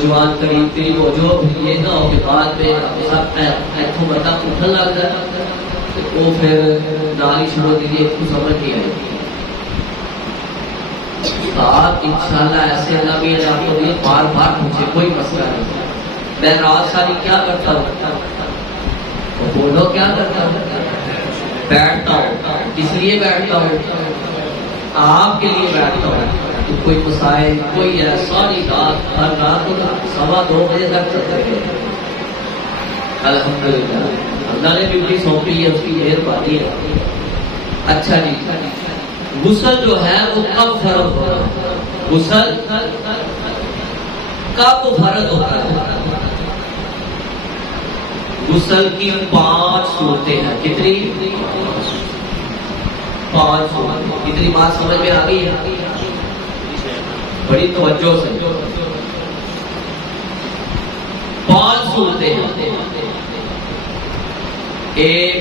نوجوان قریب ہو جو یہ نہ ہو کہ بعد میں ایتھوں بندہ اٹھن لگ جائے وہ پھر نالی شروع دیجیے اس کو سمجھ نہیں آئے گی. آپ انشاءاللہ ایسے اللہ بھی آپ کو دیے بار بار پوچھے کوئی مسئلہ نہیں. میں رات ساری کیا کرتا ہوں تو بولو کیا کرتا ہوں, بیٹھتا ہوں. اس لیے بیٹھتا ہوں آپ کے لیے بیٹھتا ہوں. تو کوئی مسائل کوئی ہے ساری رات ہر رات 2:15 بجے تک چلتے ہیں. الحمدللہ اللہ نے بھی سونپی ہے, اس کی مہربانی ہے. اچھا جی, غسل جو ہے وہ کب فرض ہوتا ہے؟ غسل کب فرض ہوتا ہے؟ غسل کی 5 صورتیں ہیں. کتنی؟ 5 صورتیں. کتنی بات سمجھ میں آ گئی ہے؟ بڑی توجہ سے. 5 صورتیں ہیں. ایک,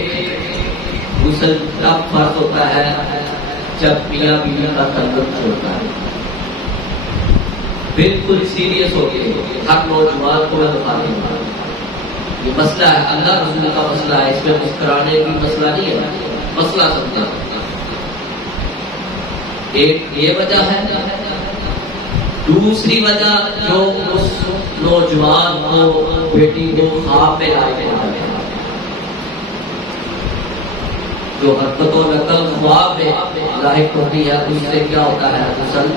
غسل تب فرض ہوتا ہے جب میاں بیوی کا تعلق ہوتا ہے. بالکل سیریس ہو گئے ہر نوجوان کو میں بتا دوں گا یہ مسئلہ ہے, اللہ رسول کا مسئلہ ہے, اس میں مسکرانے کی مسئلہ نہیں ہے, مسئلہ سمجھا. ایک یہ وجہ ہے. دوسری وجہ جو اس نوجوان کو بیٹی کو خواب میں لائے ہیں, جو حرکت و نقل خواب میں لاحق ہوتی ہے, اس سے کیا ہوتا ہے؟ غسل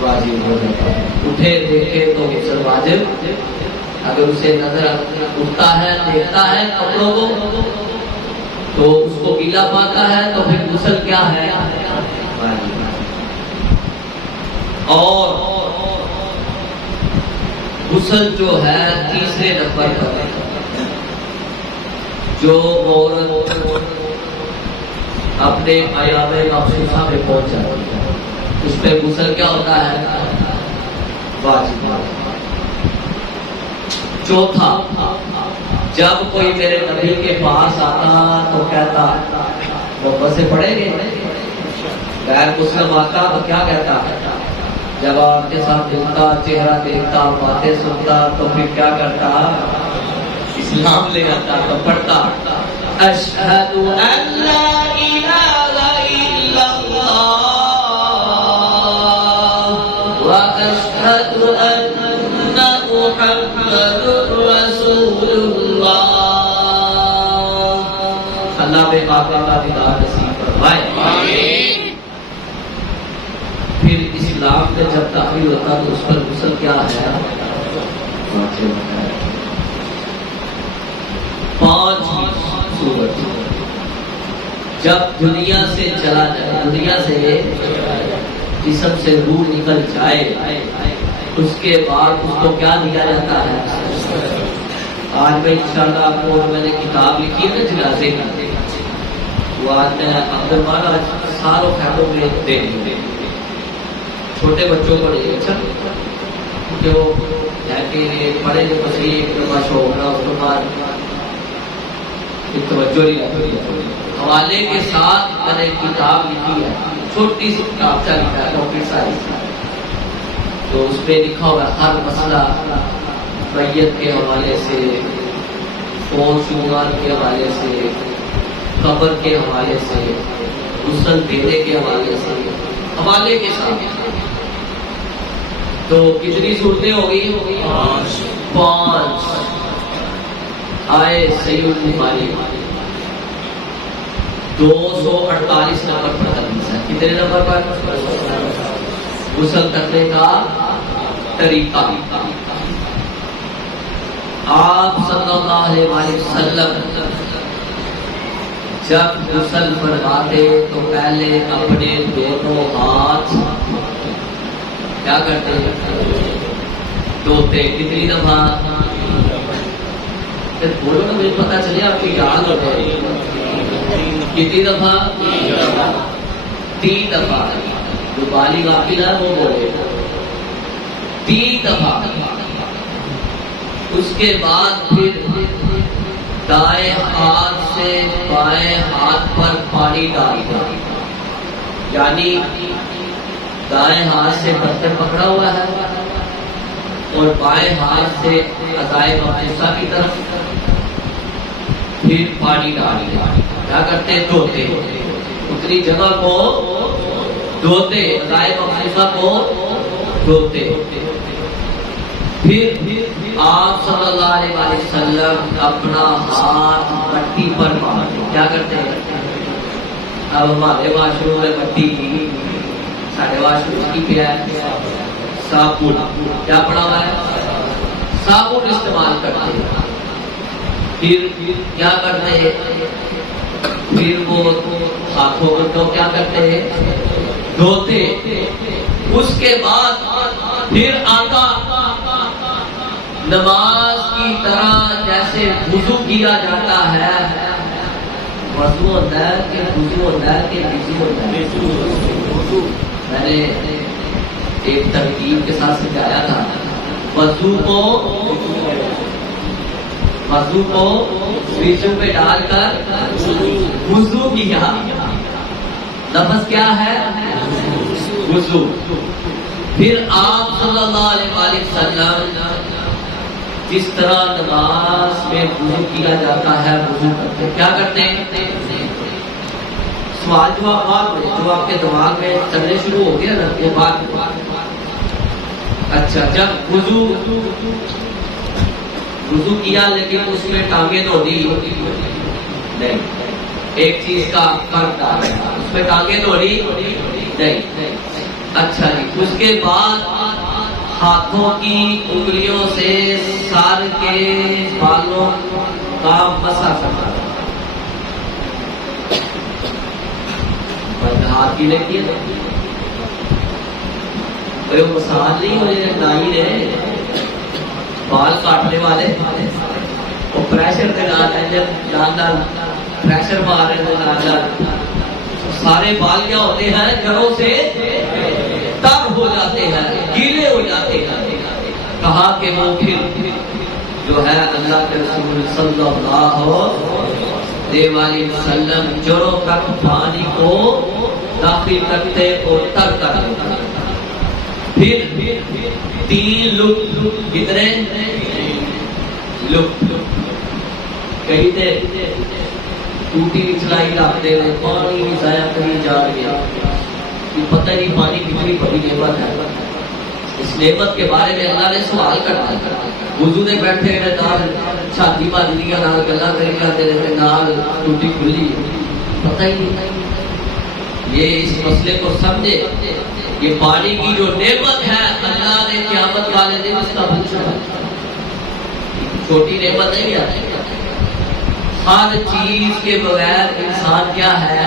واجب ہو جاتا ہے. اٹھے دیکھے تو غسل واجب. اگر اسے نظر اٹھتا ہے دیکھتا ہے کپڑوں کو تو اس کو گیلا پاتا ہے تو پھر غسل کیا ہے؟ واجب. اور غسل جو ہے تیسرے نمبر پر جو عورت اپنے ایام مخصوصہ میں پہنچ جاتی ہے اس پہ غسل کیا ہوتا ہے؟ واجب. چوتھا, جب کوئی میرے نبی کے پاس آتا تو کہتا محبت سے پڑھیں گے, غیر مسلم آتا تو کیا کہتا؟ جب آپ کے ساتھ ملتا, چہرہ دیکھتا, باتیں سنتا تو پھر کیا کرتا؟ اسلام لے آتا تو پڑھتا اشہد ان لا الہ الا اللہ و اشہد ان محمد رسول اللہ. اللہ بے آقا کا دیدار نصیب فرمائے. آمین. پھر اسلام میں جب داخل ہوتا تو اس پر غسل کیا ہے؟ 5 صورت. جب دنیا سے چلا جائے, دنیا سے جسم سے روح نکل جائے, اس کے بعد اس کو کیا دیا جاتا ہے؟ آج میں انشاءاللہ آپ کو میں نے کتاب لکھی ہے نا جنازے کی, وہ آج میں اندر مانا سالوں خیروں میں دے دیں چھوٹے بچوں کو نہیں. اچھا جو پڑھے جو مسیح ایک دفعہ شو ہونا اس کے بعد توجہ نہیں آتی. حوالے کے ساتھ میں نے کتاب لکھی ہے, چھوٹی سی کتاب لکھا ہے ڈاکٹر سائز, تو اس پہ لکھا ہوا ہر مسئلہ میت کے حوالے سے, فوت شمار کے حوالے سے, قبر کے حوالے سے, غسل دینے کے حوالے سے, حوالے کے ساتھ. تو کتنی صورتیں ہو گئی؟ 5. آئے صحیح البخاری 248 نمبر پر حدیث ہے. کتنے نمبر پر؟ غسل کرنے کا طریقہ. آپ صلی اللہ علیہ وسلم جب غسل فرماتے تو پہلے اپنے دونوں ہاتھ کیا کرتے ہیں؟ دھوتے. کتنی دفعہ؟ بولو نا مجھے پتا چلے آپ کی یاد ہو جائے. کتنی دفعہ؟ 3 دفعہ. جو بالغ عاقل ہے وہ بولے 3 دفعہ. اس کے بعد پھر دائیں ہاتھ سے بائیں ہاتھ پر پانی ڈالتا, یعنی دائیں ہاتھ سے برتن پکڑا ہوا ہے, اور بائیں ہاتھ سے عزائے مقدسہ کی طرف، پھر پانی ڈال دیا، کیا کرتے دھوتے، اتنی جگہ کو دھوتے، عزائے مقدسہ کو دھوتے. پھر آپ صلی اللہ علیہ وسلم اپنا ہاتھ مٹی پر مارتے. کیا کرتے ہیں؟ اب ہمارے واش روم میں مٹی، ساڑھے واش روم کی پیا ہے صابن، کیا پڑا ہوا ہے؟ صابن استعمال کرتے ہیں. پھر کیا کرتے ہیں؟ پھر وہ ہاتھوں کو کیا کرتے ہیں؟ دھوتے. اس کے بعد پھر آقا نماز کی طرح جیسے وضو کیا جاتا ہے، وضو ہوتا ہے کہ وضو ہوتا ہے کہ وضو ہوتا ہے؟ میں نے ایک ترکیب کے ساتھ سمجھایا تھا، وضو کو وضو پہ ڈال کر وضو کیا، لفظ کیا ہے؟ وضو. پھر آپ صلی اللہ علیہ وسلم جس طرح نماز میں وضو کیا جاتا ہے وضو کرتے. کیا کرتے ہیں؟ سوال جواب جو آپ کے دماغ میں چلنے شروع ہو گیا نا یہ بات. اچھا، جب وضو کیا لیکن اس میں ٹانگیں دھو دی نہیں، ایک چیز کا فرق آ رہا ہے، اس میں ٹانگیں دھوڑی نہیں. اچھا جی، اس کے بعد ہاتھوں کی انگلیوں سے سر کے بالوں کا مسح کرنا. ہاتھ کی لگتی ہے کوئی مساج نہیں ہو رہے، نائی نے بال کاٹنے والے وہ پریشر کے ڈال پریشر مار رہے تھے، سارے بال کیا ہوتے ہیں؟ جڑوں سے تر ہو جاتے ہیں، گیلے ہو جاتے ہیں. کہا کہ وہ پھر جو ہے اللہ کے رسول صلی اللہ علیہ وسلم جڑوں تک پانی کو داخل کرتے اور تر کر دیتے. پھر 3 لک، کتنے لک؟ کہیں تھے ٹوٹی چلائی رکھتے ہوئے پانی ضائع کری جا گیا، پتہ نہیں پانی کتنی بڑی نعمت ہے. اس نعمت کے بارے میں اللہ نے سوال کرنا. وضو نے بیٹھے ہوئے نال چھاتی بھج دیا، نال گلا کری جاتے رہتے، نال ٹوٹی کھلی، پتہ ہی نہیں. یہ اس مسئلے کو سمجھے، یہ پانی کی جو نعمت ہے اللہ نے قیامت والے دن اس کا پوچھنا. چھوٹی نعمت نہیں آتی. ہر چیز کے بغیر انسان کیا ہے؟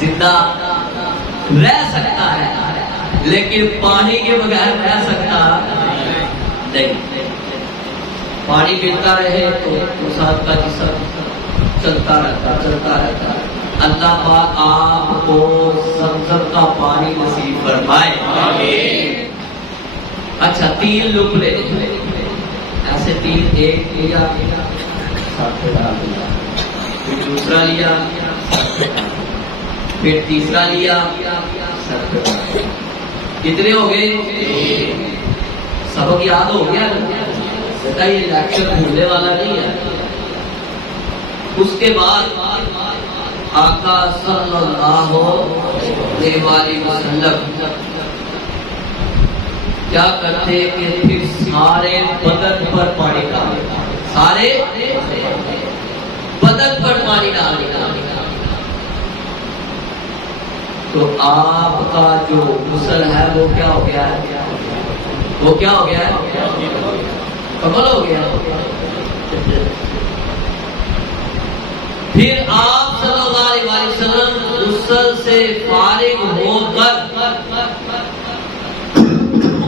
زندہ رہ سکتا ہے، لیکن پانی کے بغیر رہ سکتا نہیں. پانی ملتا رہے تو انسان کا جسم چلتا رہتا. اللہ پاک آپ کو زمزم کا پانی نصیب فرمائے. آمین. اچھا، 3 لک لے ایسے 3، ایک لیا، پھر دوسرا لیا، پھر تیسرا لیا. کتنے ہو گئے؟ سبق یاد ہو گیا؟ بیٹا یہ لیکچر بھولنے والا نہیں ہے. اس کے بعد آقا صلی اللہ علیہ وسلم کیا کرتے کہ پھر سارے بدن پر پانی ڈالے، سارے بدن پر پانی ڈالے. تو آپ کا جو غسل ہے وہ کیا ہو گیا ہے؟ وہ کیا ہو گیا ہے؟ کمل ہو گیا. پھر آپ صلی اللہ علیہ وسلم غسل سے فارغ ہو کر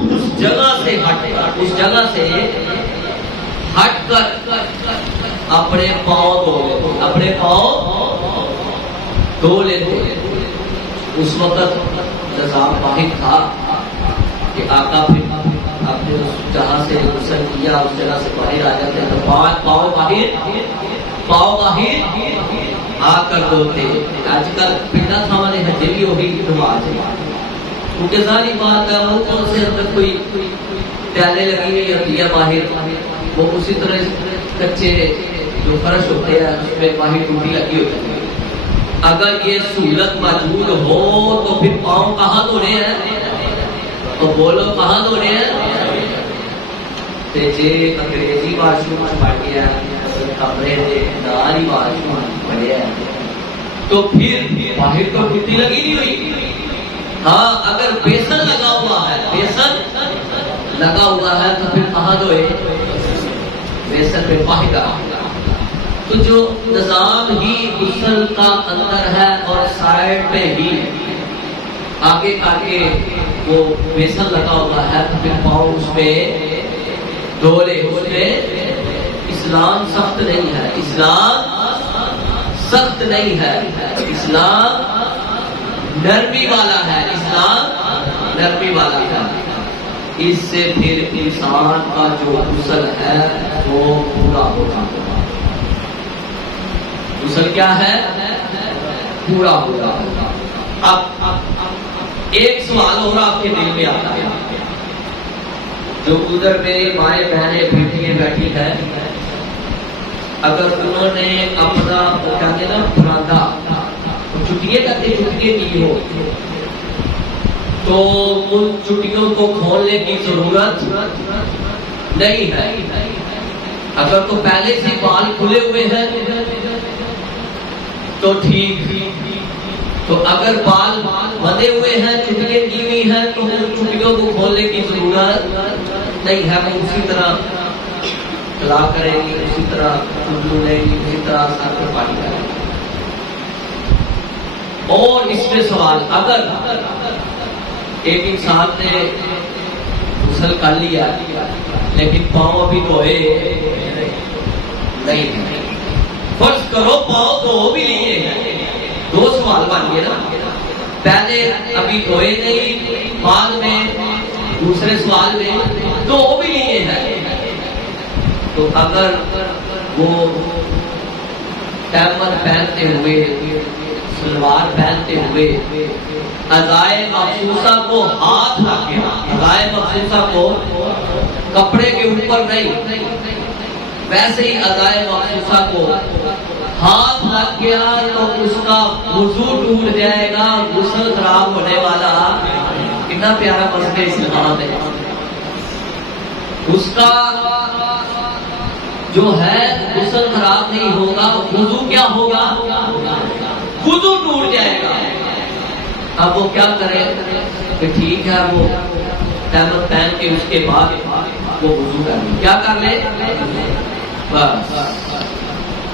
اس جگہ سے ہٹ کر اپنے پاؤں دھو لیتے. اس وقت نظام واحد تھا کہ آقا پھر آپ نے اس جہاں سے غسل کیا اس جگہ سے باہر آ جاتے ہیں تو پاؤں باہر آ کر دھوتے. آج کل پنڈا تھا ہمارے حجے بھی ہوگی نماز ہے، کیونکہ ظاہری بات ہے وہ سے اندر کوئی پیالے لگی ہوئی ہوتی ہے باہر، وہ اسی طرح کچے جو فرش ہوتے ہیں اس میں باہر ٹوٹی لگی ہوتی ہے. اگر یہ سہولت موجود ہو تو پھر پاؤں کہاں دھونے ہیں؟ تو بولو کہاں دھونے ہیں؟ تے جے انگریزی واش روم بن گیا، کمرے دے نال ہی واش روم بنیا تو پھر باہر تو ٹوٹی لگی نہیں ہوئی. ہاں اگر بیسن لگا ہوا ہے، بیسن لگا ہوا ہے تو پھر کہاں دھوئے؟ بیسن پہ باہر. تو جو نظام ہی غسل کا اندر ہے اور سائڈ پہ ہی آگے آگے وہ بیسن لگا ہوا ہے تو پھر پاؤں اس پہ دھو لے. اس میں اسلام سخت نہیں ہے، اسلام سخت نہیں ہے، اسلام نرمی والا ہے، اسلام نرمی والا ہے. اس سے پھر انسان کا جو غسل ہے وہ پورا ہوتا ہے. غسل کیا ہے؟ پورا ہوتا ہے. اب ایک سوال اور آپ کے دل میں آتا ہے، جو ادھر میری مائیں بہنیں بیٹیاں بیٹھی ہے، اگر انہوں نے اپنا کہتے نا براندا چٹیے کرتے چٹکے کی ہو تو ان چٹیوں کو کھولنے کی ضرورت نہیں ہے. اگر تو پہلے سے بال کھلے ہوئے ہیں تو ٹھیک. تو اگر بال بندھے ہوئے ہیں، چٹکے کی ہوئی ہیں، تو ان چٹیوں کو کھولنے کی ضرورت نہیں ہے. وہ اسی طرح طلاق کریں گی، اسی طرح اردو لیں گی، اسی طرح سر پہ پانی کریں گی. اور اس میں سوال، اگر ایک انسان نے غسل کر لیا لیکن پاؤں ابھی دھوئے نہیں، فرض کرو پاؤں دھو بھی لیے ہیں، دو سوال بن گئے نا. پہلے ابھی دھوئے نہیں، بعد میں دوسرے سوال میں دھو بھی لیے ہیں. تو اگر وہ ٹیمر پہنتے ہوئے، سلوار پہنتے ہوئے اعضائے مخصوصہ کو ہاتھ رکھ گیا، اعضائے مخصوصہ کو کپڑے کے اوپر نہیں، ویسے ہی اعضائے مخصوصہ کو ہاتھ رکھ گیا تو اس کا وضو ٹوٹ جائے گا، غسل خراب ہونے والا. کتنا پیارا مسئلہ اسلام ہے. اس کا جو ہے غسل خراب نہیں ہوگا، وضو کیا ہوگا؟ وضو ٹوٹ جائے گا. اب وہ کیا کرے کہ ٹھیک ہے وہ ٹیمر پہن کے اس کے بعد وہ وضو کر لے، کیا کر لے؟ بس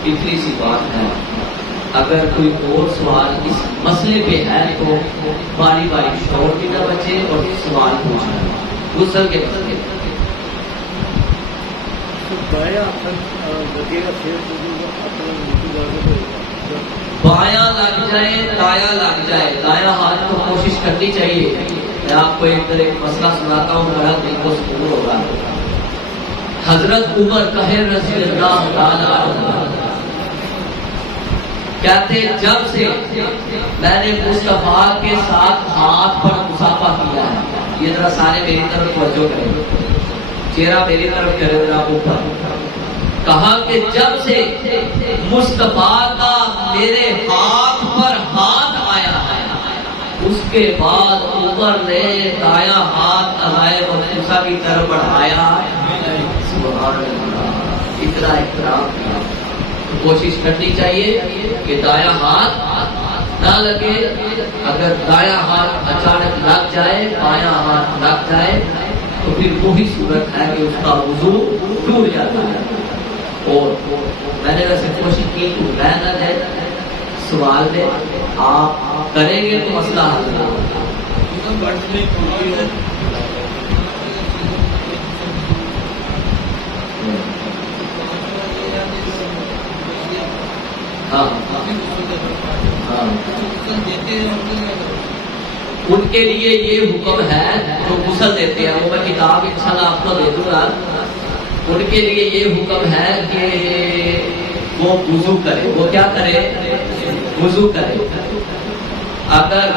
اتنی سی بات ہے. اگر کوئی اور سوال اس مسئلے پہ ہے تو باری باری شور بھی نہ بچے اور سوال پوچھنا غسل کے مسئلے. بایاں لگ جائے دایاں لگ جائے، دایاں ہاتھ کو کوشش کرنی چاہیے. میں آپ کو ایک مسئلہ سناتا ہوں، میرا دل کو سکون ہوگا. حضرت عمر طاہر رضی اللہ تعالیٰ عنہ کہتے جب سے میں نے مصطفیٰ کے ساتھ ہاتھ پر مصافحہ کیا ہے، یہ ذرا سارے میری طرف توجہ کریں، چہرہ میری طرف کرے ذرا اوپر. کہا کہ جب سے مصطفیٰ کا میرے ہاتھ پر ہاتھ آیا ہے، اس کے بعد عمر نے دایاں ہاتھ اعضائے مخصوصہ کی طرف بڑھایا. سبحان اللہ، اتنا احترام کیا. کوشش کرنی چاہیے کہ دایاں ہاتھ نہ لگے. اگر دایاں ہاتھ اچانک لگ جائے، بایاں ہاتھ لگ جائے تو پھر وہی صورت ہے کہ اس کا وضو ٹوٹ جاتا ہے. اور میں نے ویسے کوشش کی تو رہ نہ جائے سوال میں، آپ کریں گے تو مسئلہ حل ہوگا. ان کے لیے یہ حکم ہے جو غسل دیتے ہیں، وہ میں کتاب انشاءاللہ آپ کو دے دوں گا. ان کے لیے یہ حکم ہے کہ وہ وضو کرے. وہ کیا کرے؟ وضو کرے. اگر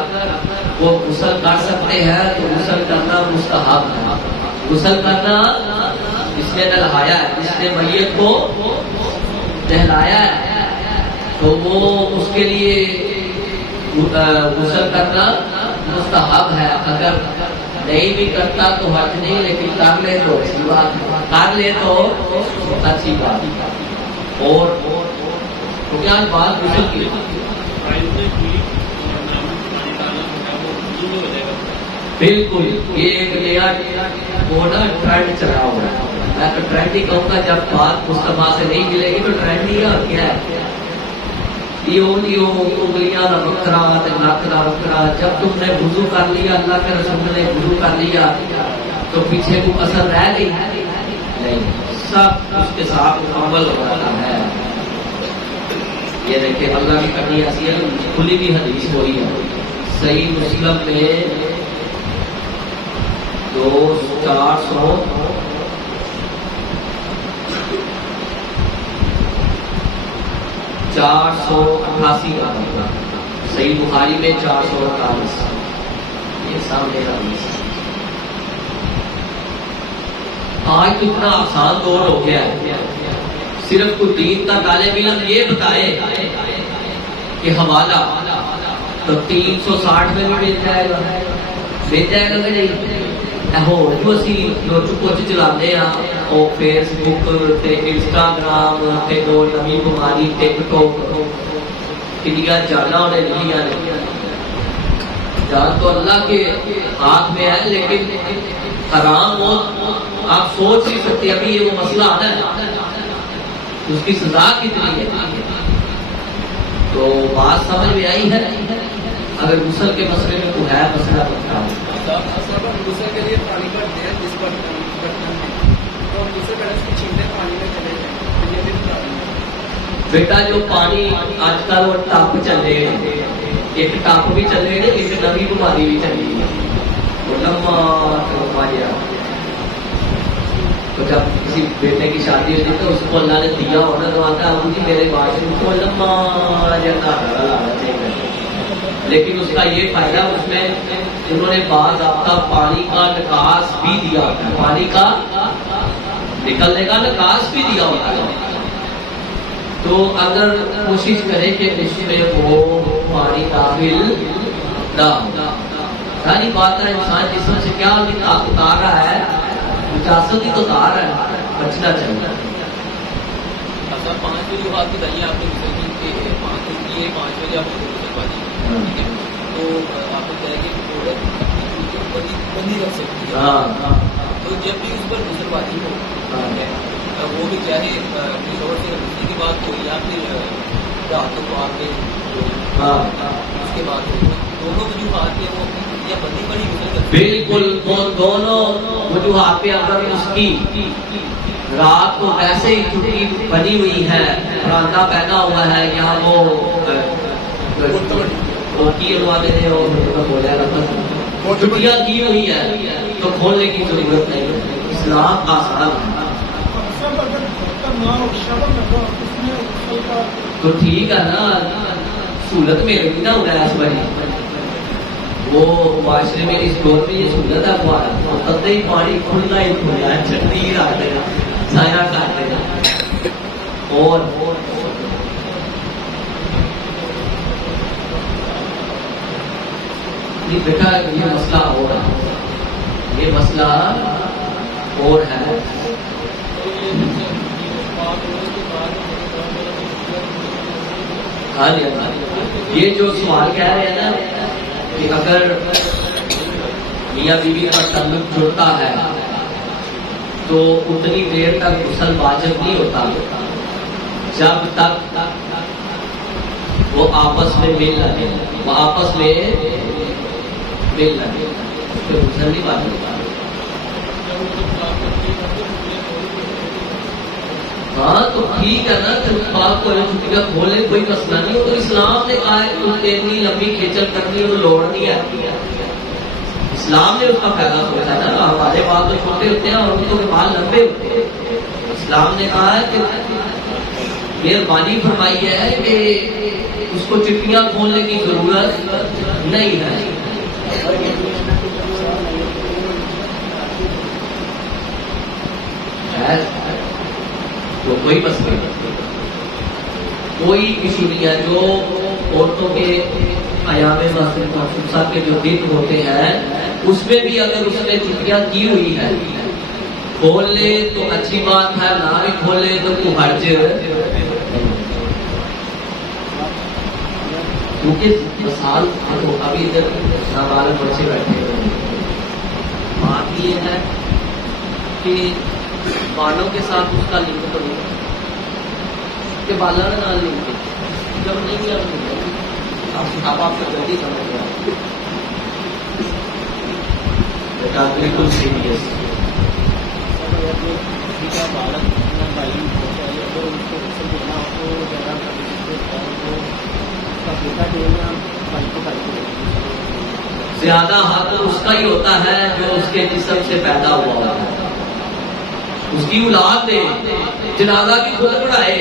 وہ غسل کر سکتے ہیں تو غسل کرنا مستحب ہے. غسل کرنا جس نے نہلایا ہے، جس نے میت کو نہلایا ہے، تو وہ اس کے لیے غسل کرنا مستحب ہے. اگر نہیں بھی کرتا تو حرج نہیں، لیکن کر لے تو اچھی بات ہے، کر لے تو اچھی بات ہے. اور کیونکہ آج بات غسل کی بالکل یہ ایک نیا وہ نا ٹرینڈ چلا ہوا ہے. میں تو ٹرینڈ ہی کہوں گا، جب بات مصطفیٰ سے نہیں ملے گی تو ٹرینڈ ہی اور کیا ہے. انگلیاں کا بکرا نک کا بکرا. جب تم نے وضو کر لیا، اللہ کے رسول نے وضو کر لیا، تو پیچھے کو اثر رہ گئی نہیں، سب اس کے ساتھ عمل ہو رہا ہے. یہ دیکھیں اللہ کی کرنی ایسی ہے، کھلی بھی حدیث ہوئی ہے صحیح مسلم میں 488 کا صحیح بخاری میں 448. یہ سامنے حدیث. آج تو اتنا آسان دور ہو گیا ہے، صرف کوئی دین کا طالب علم یہ بتائے کہ حوالہ تو 360 میں بھی مل جائے گا کہ نہیں. ہو جو اسی کچھ چلاتے ہیں وہ فیس بک تے انسٹاگرام تے وہ نئی بیماری ٹک ٹاک کنیا جانا انہیں لیا نے. جان تو اللہ کے ہاتھ میں ہے، لیکن حرام موت آپ سوچ نہیں سکتے. ابھی یہ وہ مسئلہ آتا ہے، اس کی سزا کتنی ہے. تو بات سمجھ میں آئی ہے. اگر غسل کے مسئلے میں کوئی ہے مسئلہ بتا غسل کے لیے پانی بھرتے ہیں جس پر تو غسل کرنے کی چیزیں پانی میں چلے جائیں. بیٹا جو پانی آج کل وہ ٹپ چلے گئے، ایک ٹپ بھی چلے گئے، ایک نئی بیماری بھی چلی گئی وہ لمبا جا. تو جب کسی بیٹے کی شادی ہوتی تو اس کو اللہ نے دیا ہونا تو آتا ہے جی میرے واش روم کو لمبا جانا چاہیے. لیکن اس کا یہ فائدہ اس میں انہوں نے بعض ضابطہ پانی کا نکاس بھی دیا ہوتا ہے، پانی کا نکلنے کا نکاس بھی دیا ہوتا ہے. تو اگر کوشش کرے کہ اس میں وہ پانی داخل نہ ہو. ساری بات ہے انسان جسم سے کیا اتار رہا ہے، اجازت ہی تو اتار رہا ہے، بچنا چاہیے. 5 بجے بعد بتائیے آپ نے 5 بجے آپ نے تو آپ کو کہہ کہ بندی رکھ سکتی ہے. تو جب بھی اس پر غسل بازی ہو وہ بھی چاہے رسی کی بات ہو یا پھر راتوں کو آپ کے اس کے بعد ہو، دونوں وجوہات ہیں وہ یا بندی پر ہی غسل کرتے. بالکل دونوں وجوہات پہ اگر اس کی رات کو ایسے ہی چھٹی بنی ہوئی ہے، پراندہ پیدا ہوا ہے، یا وہ کی والے نے چھٹیاں کی ہوئی ہے تو کھولنے کی ضرورت نہیں. اسلام آسان ہے تو ٹھیک ہے نا، سہولت میرے بھی نہ ہو رہا ہے اس بڑی. وہ معاشرے میں اس دور میں یہ سہولت ہے، وہ تب ہی پانی کھلنا ہی کھلا ہے، چٹنی ہی رکھ دے گا، سایہ کاٹ دے گا. اور بیٹا یہ مسئلہ ہو رہا ہے، یہ مسئلہ اور ہے. یہ جو سوال کہہ رہے ہیں نا کہ اگر میاں بیوی کا تعلق جڑتا ہے تو اتنی دیر تک غسل واجب نہیں ہوتا جب تک وہ آپس میں مل لگے، وہ آپس میں مل لگے تو غسل نہیں واجب ہوتا. ہاں تو ٹھیک ہے نا، تو بات کو چھٹیاں کھولے کوئی مسئلہ نہیں ہو. تو اسلام نے کہا ہے کہ اتنی لمبی کھیچل کرنی ہے، لوڑ نہیں ہے. اسلام نے اس کا فائدہ سوچا ہے نا. ہمارے بال تو چھوٹے ہوتے ہیں اور ان کے بال لمبے ہوتے ہیں. اسلام نے کہا ہے کہ مہربانی فرمائی ہے کہ اس کو چٹیاں کھولنے کی ضرورت نہیں ہے. کوئی مسئلہ نہیں، کوئی ایشو نہیں ہے. جو عورتوں کے ایام مخصوصہ کے جو دن ہوتے ہیں اس میں بھی اگر اس نے چھٹیاں کی ہوئی ہے کھول لے تو اچھی بات ہے، نہ بھی کھول لے تو کوئی حرج. کیونکہ مثال ابھی ادھر نابالغ بچے بیٹھے ہوئے، بات یہ ہے کہ بالوں کے ساتھ اس کا لنک تو نہیں کہ بالا کا نام لنک جب نہیں کیا اب آپ کو جلدی سمجھ گیا بیٹا بالکل سیریس. زیادہ حق اس کا ہی ہوتا ہے جو اس کے جسم سے پیدا ہوا ہے. اس کی اولاد دے، جنازہ بھی خود پڑھائے،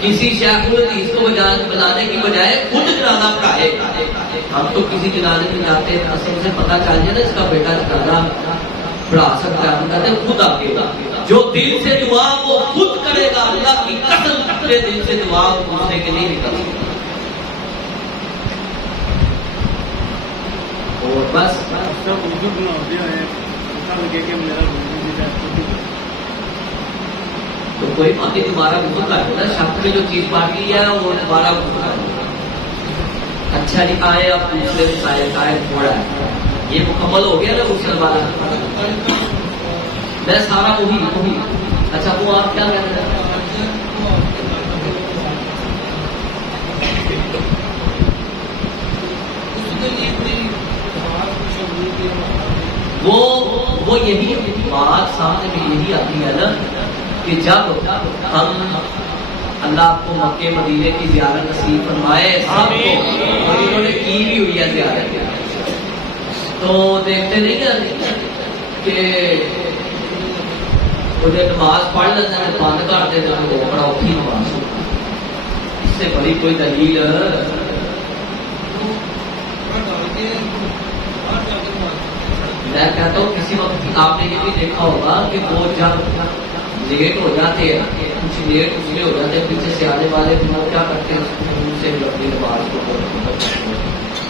کسی شیخ الحدیث کو بلانے کی بجائے خود جنازہ پڑھائے. ہم تو کسی جنازے میں جاتے ہیں اصل سے پتہ چل جائے نا اس کا بیٹا جنازہ پڑھا سکتا ہے، ہم کہتے ہیں خود آگے گا. جو دل سے دعا وہ خود کرے گا، اللہ کی قسم اپنے دل سے دعا دوسرے کے لیے نکل سکتا. اور بس تو کوئی بات نہیں، دوبارہ وضو کر دینا. شک میں جو چیز باقی ہے وہ دوبارہ وضو کر دینا. اچھا جی آئے اب دوسرے مسائل کا ہے تھوڑا ہے، یہ مکمل ہو گیا نا غسل والا. میں سارا وہی اچھا وہ آپ کیا کہتے ہیں؟ وہ یہی بات سامنے میں یہی آتی ہے نا کہ جب ہم اللہ آپ کو مکے مدینے کی زیارت نصیب فرمائے سب کو، اور انہوں نے کی بھی ہوئی ہے زیارت، تو دیکھتے نہیں ہیں کہ انہیں نماز پڑھ لیتے ہیں بند کر دیتے ہیں، وہ بڑا اوکھی نماز. اس سے بڑی کوئی دلیل میں کہتا ہوں کسی وقت آپ نے یہ بھی دیکھا ہوگا کہ وہ جب لیٹ ہو جاتے ہیں، کچھ لیٹ اس لیے ہو جاتے ہیں پیچھے سے آنے والے لوگ کیا کرتے ہیں سے اپنی نماز کو.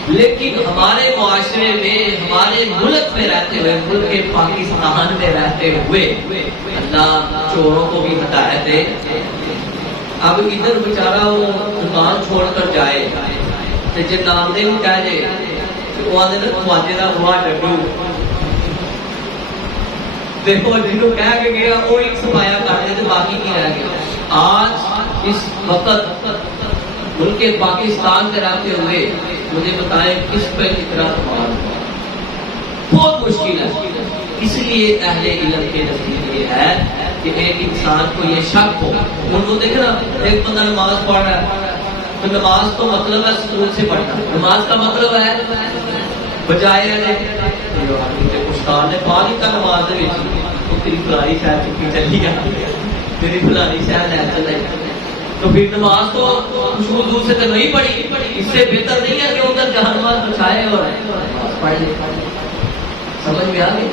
لیکن ہمارے معاشرے میں، ہمارے ملک میں رہتے ہوئے، ملک پاکستان میں رہتے ہوئے اللہ چوروں کو بھی ہدایت دے. اب ادھر بیچارہ وہ دکان چھوڑ کر جائے تو جب نام دے بھی کہہ دے وہ آدھے نا خواجے کا ہوا ڈڈو، دیکھو جنہوں کہہ کے گیا وہ ایک سفایا کر دے تو باقی نہیں رہ گیا. آج اس وقت ملک پاکستان میں رہتے ہوئے مجھے بتائیں کس پہ کتنا سوال ہوا؟ بہت مشکل ہے. اس لیے اہل علم کے نزدیک یہ ہے کہ ایک انسان کو یہ شک ہو. ان کو دیکھیں نا ایک بندہ نماز پڑھ رہا ہے تو نماز تو مطلب ہے سکون سے پڑھنا، نماز کا مطلب ہے بجائے استاد نے پا دیتا نماز تیری فلانی شاید چکی چلی ہے، تیری فلانی شاید لے چلے، تو پھر نماز تو خوشبو دور سے تو نہیں پڑھی. اس سے بہتر نہیں ہے کہ ادھر جہاں نماز بچائے اور پڑھ لے. سمجھ میں آ گئی؟